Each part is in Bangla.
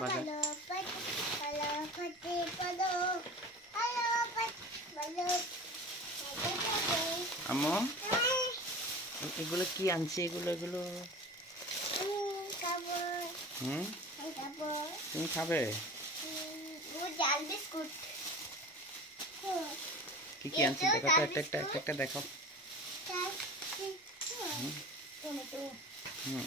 বাজার। আম্মু এগুলো কি আনছে? এগুলো এগুলো। হুম? তুমি খাবে? কি কি আনছে? দেখো তো একটা একটা একটা একটা দেখো হুম।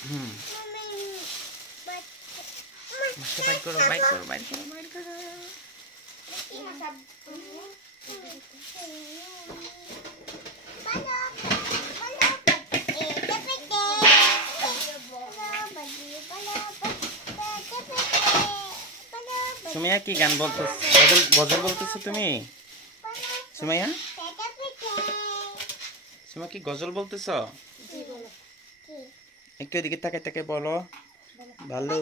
হুম। সুমাইয়া কি গান বলতো গজল গজল বলতেছো তুমি? সুমাইয়া? সুমা কি গজল বলতেছো? একটু এদিকে তাকাই তাকাই বলো। ভালো।